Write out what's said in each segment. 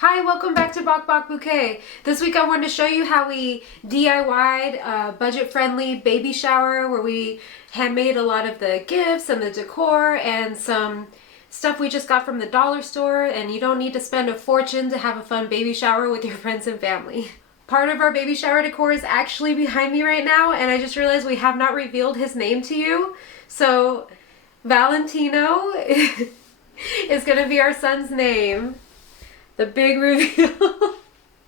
Hi, welcome back to Bout Bouquet. This week I wanted to show you how we DIY'd a budget-friendly baby shower where we handmade a lot of the gifts and the decor and some stuff we just got from the dollar store, and you don't need to spend a fortune to have a fun baby shower with your friends and family. Part of our baby shower decor is actually behind me right now, and I just realized we have not revealed his name to you. So Valentino is going to be our son's name. The big reveal.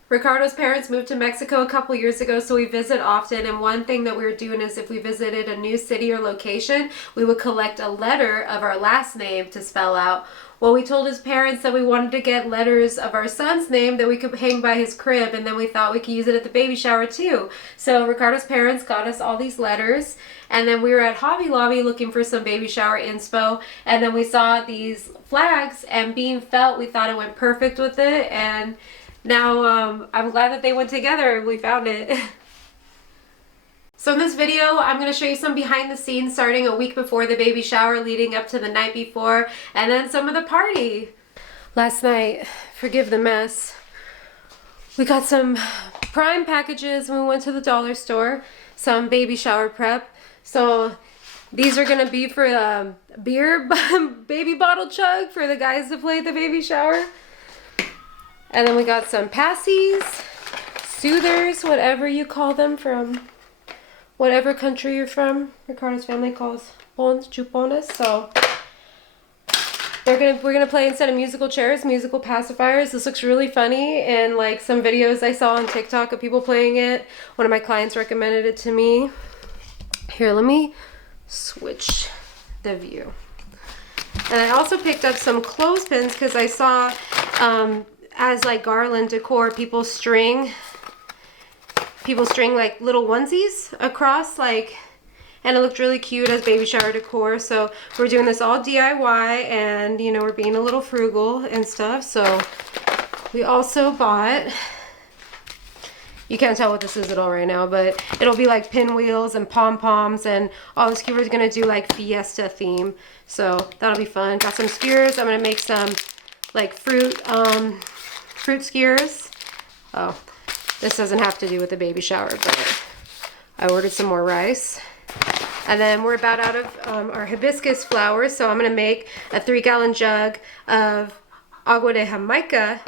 Ricardo's parents moved to Mexico a couple years ago, so we visit often, and one thing that we were doing is if we visited a new city or location, we would collect a letter of our last name to spell out. Well, we told his parents that we wanted to get letters of our son's name that we could hang by his crib, and then we thought we could use it at the baby shower too. So Ricardo's parents got us all these letters, and then we were at Hobby Lobby looking for some baby shower inspo, and then we saw these flags, and being felt, we thought it went perfect with it, and now I'm glad that they went together and we found it. So in this video, I'm going to show you some behind the scenes starting a week before the baby shower, leading up to the night before, and then some of the party. Last night, forgive the mess, we got some Prime packages when we went to the dollar store, some baby shower prep. So these are going to be for a beer baby bottle chug for the guys to play at the baby shower. And then we got some passies, soothers, whatever you call them from whatever country you're from. Ricardo's family calls bons chupones. So we're gonna play, instead of musical chairs, musical pacifiers. This looks really funny, and like some videos I saw on TikTok of people playing it. One of my clients recommended it to me. Here, let me switch the view. And I also picked up some clothespins because I saw as like garland decor, people string like little onesies across, like, and it looked really cute as baby shower decor. So we're doing this all DIY, and you know, we're being a little frugal and stuff. So we also bought, you can't tell what this is at all right now, but it'll be like pinwheels and pom-poms and all this cute. We're gonna do like fiesta theme, so that'll be fun. Got some skewers. I'm gonna make some like fruit skewers. Oh, this doesn't have to do with the baby shower, but I ordered some more rice. And then we're about out of our hibiscus flowers, so I'm gonna make a 3-gallon jug of agua de Jamaica.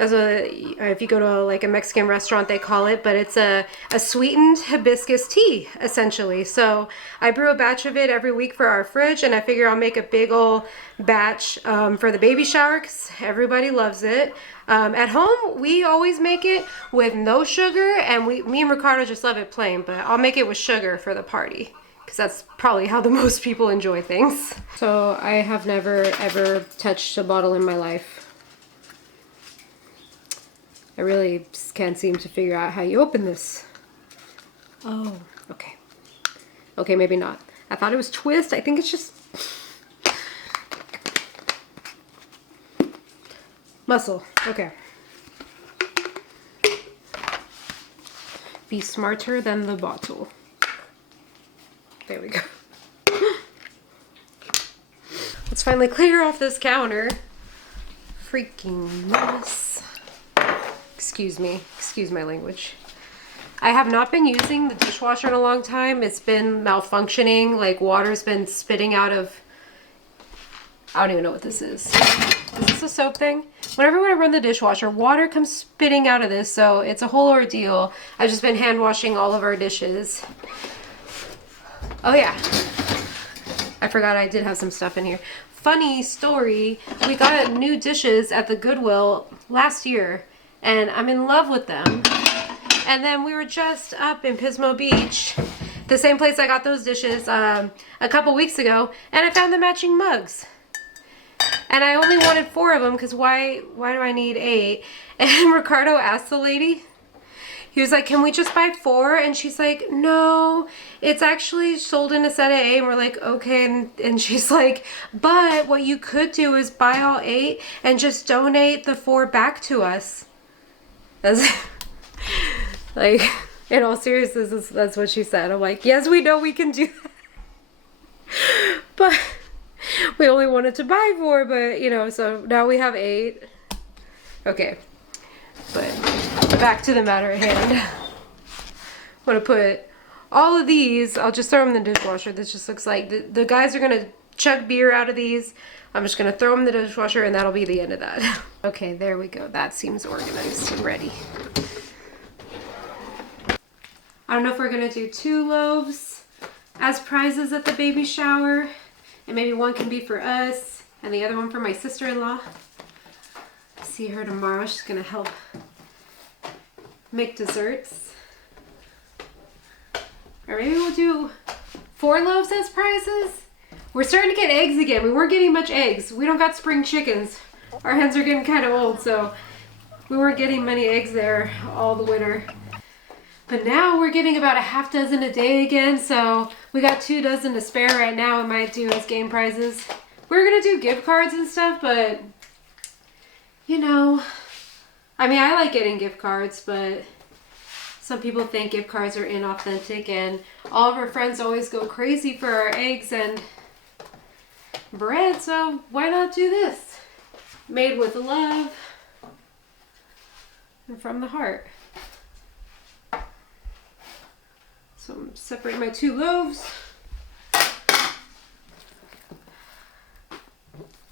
If you go to like a Mexican restaurant, they call it, but it's a sweetened hibiscus tea, essentially. So I brew a batch of it every week for our fridge, and I figure I'll make a big old batch for the baby shower because everybody loves it. At home, we always make it with no sugar, and me and Ricardo just love it plain, but I'll make it with sugar for the party because that's probably how the most people enjoy things. So I have never ever touched a bottle in my life. I really just can't seem to figure out how you open this. Oh, okay. Okay, maybe not. I thought it was twist. I think it's just muscle. Okay. Be smarter than the bottle. There we go. Let's finally clear off this counter. Freaking mess. Excuse me, excuse my language. I have not been using the dishwasher in a long time. It's been malfunctioning, like water's been spitting out of, I don't even know what this is. Is this a soap thing? Whenever I run the dishwasher, water comes spitting out of this, so it's a whole ordeal. I've just been hand washing all of our dishes. Oh yeah, I forgot I did have some stuff in here. Funny story, we got new dishes at the Goodwill last year, and I'm in love with them. And then we were just up in Pismo Beach, the same place I got those dishes a couple weeks ago, and I found the matching mugs. And I only wanted 4 of them because why do I need 8? And Ricardo asked the lady, he was like, can we just buy 4? And she's like, no, it's actually sold in a set of 8. And we're like, okay. And she's like, but what you could do is buy all 8 and just donate the 4 back to us. That's like, in all seriousness, that's what she said. I'm like, yes, we know we can do that. But we only wanted to buy 4, but you know, so now we have 8. Okay, But back to the matter at hand. I'm gonna put all of these, I'll just throw them in the dishwasher. This just looks like, the guys are gonna chug beer out of these. I'm just gonna throw them in the dishwasher and that'll be the end of that. Okay, there we go. That seems organized and ready. I don't know if we're gonna do 2 loaves as prizes at the baby shower. And maybe one can be for us and the other one for my sister-in-law. See her tomorrow. She's gonna help make desserts. Or maybe we'll do 4 loaves as prizes. We're starting to get eggs again. We weren't getting much eggs. We don't got spring chickens. Our hens are getting kind of old, so we weren't getting many eggs there all the winter. But now we're getting about a half dozen a day again, so we got 2 dozen to spare right now. We might do as game prizes. We were gonna do gift cards and stuff, but you know, I mean, I like getting gift cards, but some people think gift cards are inauthentic, and all of our friends always go crazy for our eggs and bread, so why not do this? Made with love and from the heart. So I'm separating my 2 loaves.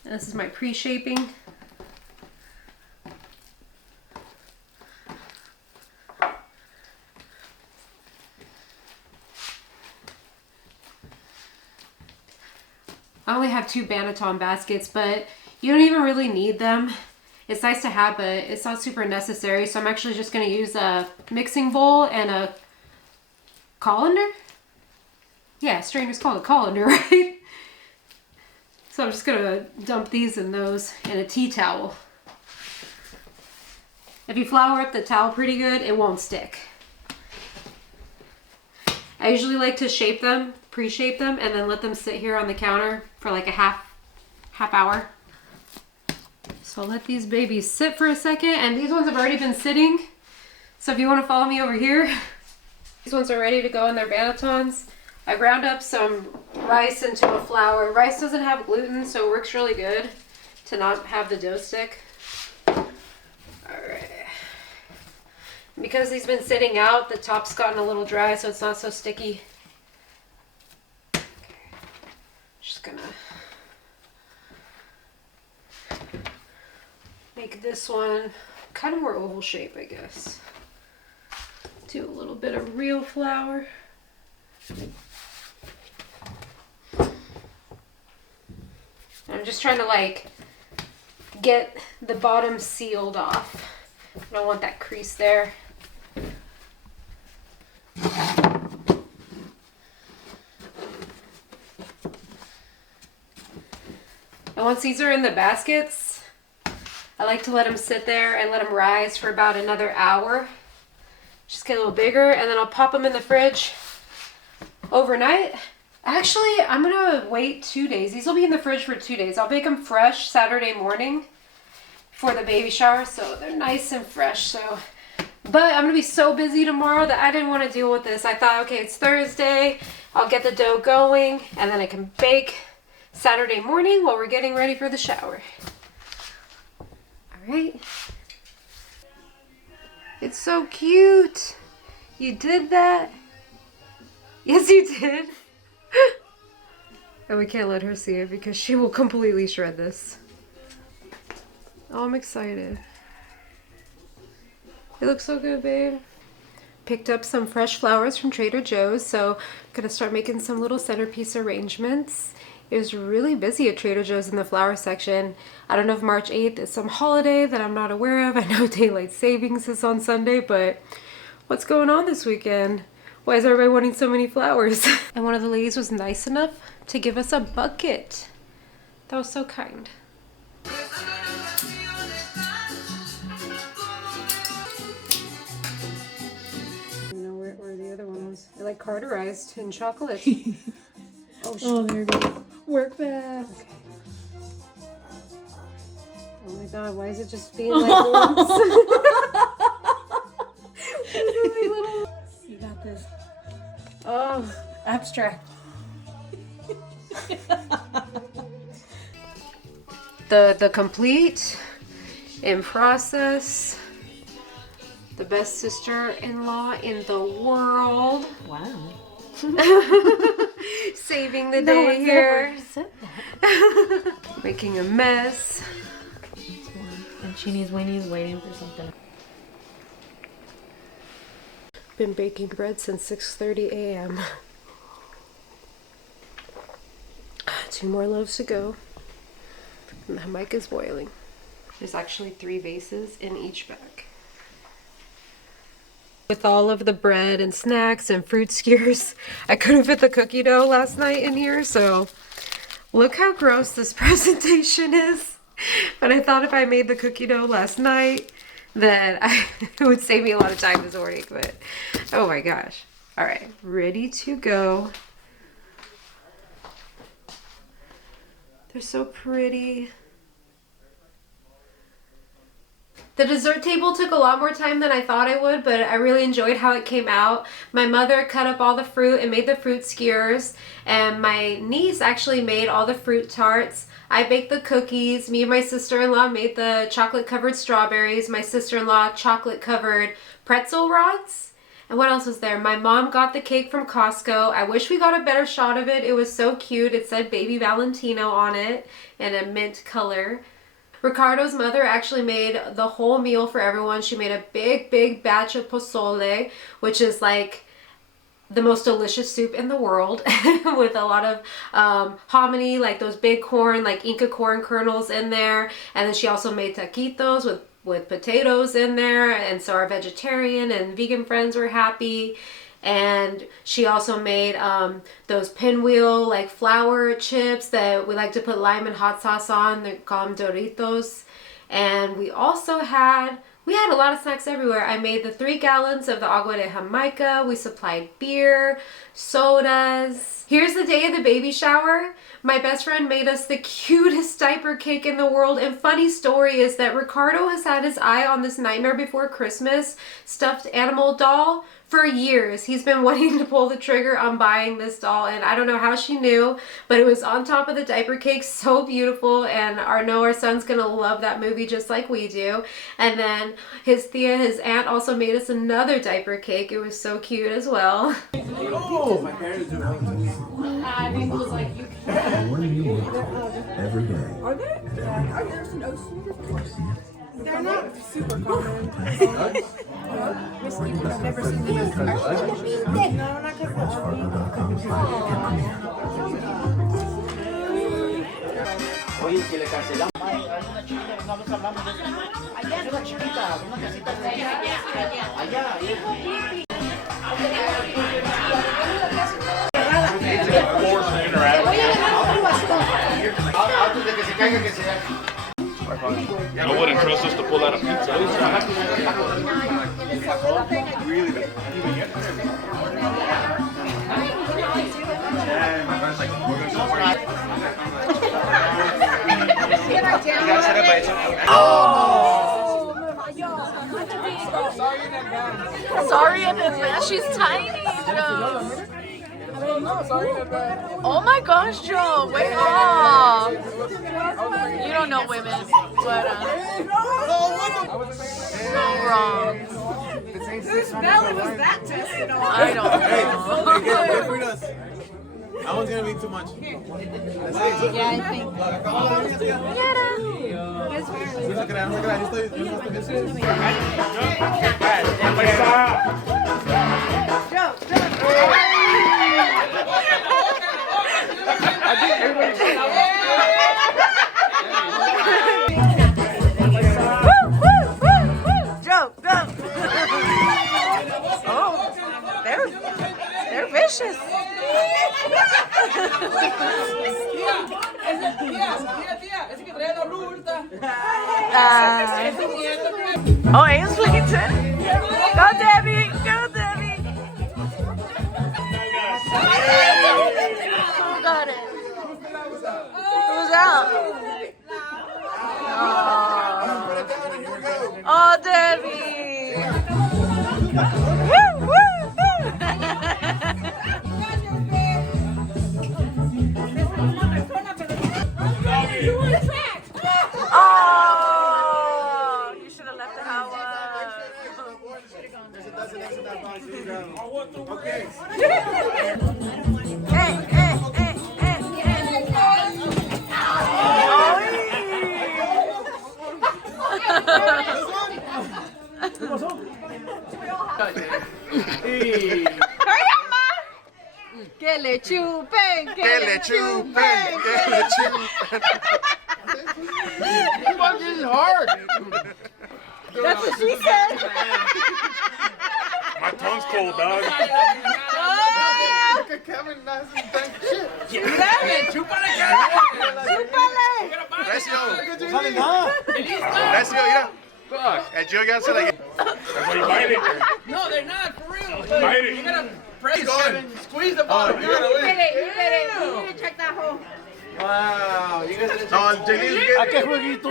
And this is my pre-shaping. I only have 2 Banneton baskets, but you don't even really need them. It's nice to have, but it's not super necessary. So I'm actually just going to use a mixing bowl and a colander? Yeah, strainer's called a colander, right? So I'm just going to dump these and those in a tea towel. If you flour up the towel pretty good, it won't stick. I usually like to shape them, pre-shape them, and then let them sit here on the counter for like a half hour. So I'll let these babies sit for a second, and these ones have already been sitting. So if you want to follow me over here, these ones are ready to go in their bannetons. I ground up some rice into a flour. Rice doesn't have gluten, so it works really good to not have the dough stick. Alright. Because these been sitting out, the top's gotten a little dry, so it's not so sticky. Okay. Just gonna make this one kind of more oval shape, I guess. Do a little bit of real flour. I'm just trying to like get the bottom sealed off. I don't want that crease there. And once these are in the baskets, I like to let them sit there and let them rise for about another hour. Just get a little bigger, and then I'll pop them in the fridge overnight. Actually, I'm gonna wait 2 days. These will be in the fridge for 2 days. I'll bake them fresh Saturday morning for the baby shower, so they're nice and fresh. So, but I'm gonna be so busy tomorrow that I didn't want to deal with this. I thought, okay, it's Thursday, I'll get the dough going, and then I can bake Saturday morning while we're getting ready for the shower. All right. It's so cute. You did that? Yes, you did. And we can't let her see it because she will completely shred this. Oh, I'm excited. It looks so good, babe. Picked up some fresh flowers from Trader Joe's, so I'm gonna start making some little centerpiece arrangements. It was really busy at Trader Joe's in the flower section. I don't know if March 8th is some holiday that I'm not aware of. I know daylight savings is on Sunday, but what's going on this weekend? Why is everybody wanting so many flowers? And one of the ladies was nice enough to give us a bucket. That was so kind. I don't know where the other one was. They're like carterized in chocolate. Oh, there we go. Work back. Okay. Oh my god, why is it just being like once? You got this. Oh, abstract. The complete, in process, The best sister-in-law in the world. Wow. Saving the day here. Said that. Making a mess. And Chini's Winnie's waiting for something. Been baking bread since 6:30 a.m. 2 more loaves to go. And the mic is boiling. There's actually 3 vases in each bag. With all of the bread and snacks and fruit skewers, I couldn't fit the cookie dough last night in here, so look how gross this presentation is. But I thought if I made the cookie dough last night, then it would save me a lot of time this morning, but oh my gosh. All right, ready to go. They're so pretty. The dessert table took a lot more time than I thought it would, but I really enjoyed how it came out. My mother cut up all the fruit and made the fruit skewers, and my niece actually made all the fruit tarts. I baked the cookies. Me and my sister-in-law made the chocolate-covered strawberries. My sister-in-law chocolate-covered pretzel rods. And what else was there? My mom got the cake from Costco. I wish we got a better shot of it. It was so cute. It said Baby Valentino on it in a mint color. Ricardo's mother actually made the whole meal for everyone. She made a big batch of pozole, which is like the most delicious soup in the world with a lot of hominy, like those big corn, like Inca corn kernels in there. And then she also made taquitos with potatoes in there. And so our vegetarian and vegan friends were happy. And she also made those pinwheel like flour chips that we like to put lime and hot sauce on. They call them Doritos. And we also had a lot of snacks everywhere. I made the 3 gallons of the agua de Jamaica. We supplied beer, sodas. Here's the day of the baby shower. My best friend made us the cutest diaper cake in the world. And funny story is that Ricardo has had his eye on this Nightmare Before Christmas stuffed animal doll for years. He's been wanting to pull the trigger on buying this doll, and I don't know how she knew, but it was on top of the diaper cake, so beautiful, and our son's gonna love that movie just like we do. And then his aunt also made us another diaper cake. It was so cute as well. Oh, my parents do I think it was like you every day. Are they? Are there some ocean? They're not super common. I've never seen them. No, not Oye, que le cancelamos. Hay una chiquita, una vez hablamos de eso. Allá es una chiquita, una casita allá. Antes de que se caiga, que se I wouldn't trust us to pull out a pizza. Sorry in advance. She's tiny, Joe. Oh my gosh, Joe. Wait off. You don't know women, but so wrong. Whose belly was that tested on? I don't know. That one's gonna be too much. Yeah, I think. Look at Joe, go. Oh, they're vicious. Oh, Ames Lincoln. Go, Debbie. Go, Debbie. Who got it? Who's out? Oh, Debbie. Woo, woo, Oh, you should have left the house. Que le chupen, Que le chupen, que le chupen. Fuck, this is hard. That's what she said. My tongue's cold, dog. Look at Kevin, that's his dang shit. Recio. Recio, mira. El Joe ya se la... That's why you bite it. No, they're not, for real. Bite it. You gotta press Kevin. Squeeze the bottom. You did it. You need to check that hole. Wow. You guys didn't No, el Jenny... ¿A qué jueguito?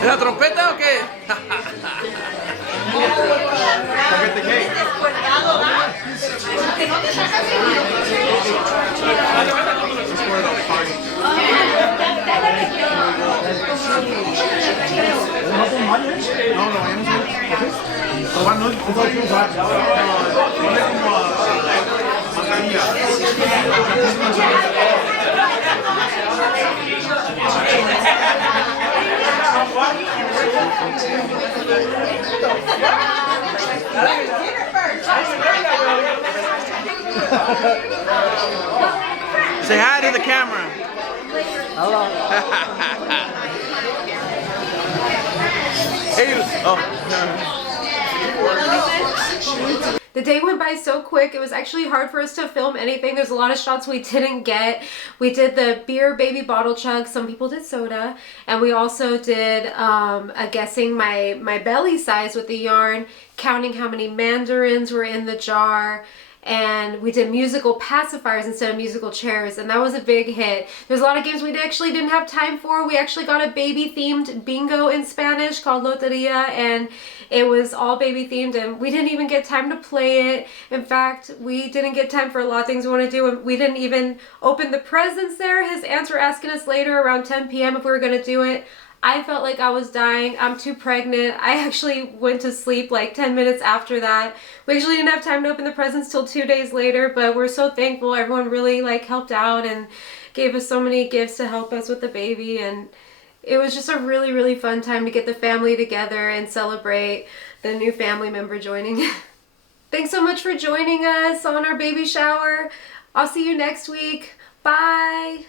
¿Es la trompeta o qué? Say hi to the camera. Hello. Hey. Oh. The day went by so quick. It was actually hard for us to film anything. There's a lot of shots we didn't get. We did the beer baby bottle chug. Some people did soda. And we also did a guessing my belly size with the yarn, counting how many mandarins were in the jar. And we did musical pacifiers instead of musical chairs, and that was a big hit. There's a lot of games we actually didn't have time for. We actually got a baby themed bingo in Spanish called Loteria, and it was all baby themed, and we didn't even get time to play it. In fact, we didn't get time for a lot of things we want to do, and we didn't even open the presents there. His aunts were asking us later around 10 p.m. if we were going to do it. I felt like I was dying. I'm too pregnant. I actually went to sleep like 10 minutes after that. We actually didn't have time to open the presents till 2 days later, but we're so thankful. Everyone really like helped out and gave us so many gifts to help us with the baby, and it was just a really, really fun time to get the family together and celebrate the new family member joining. Thanks so much for joining us on our baby shower. I'll see you next week. Bye.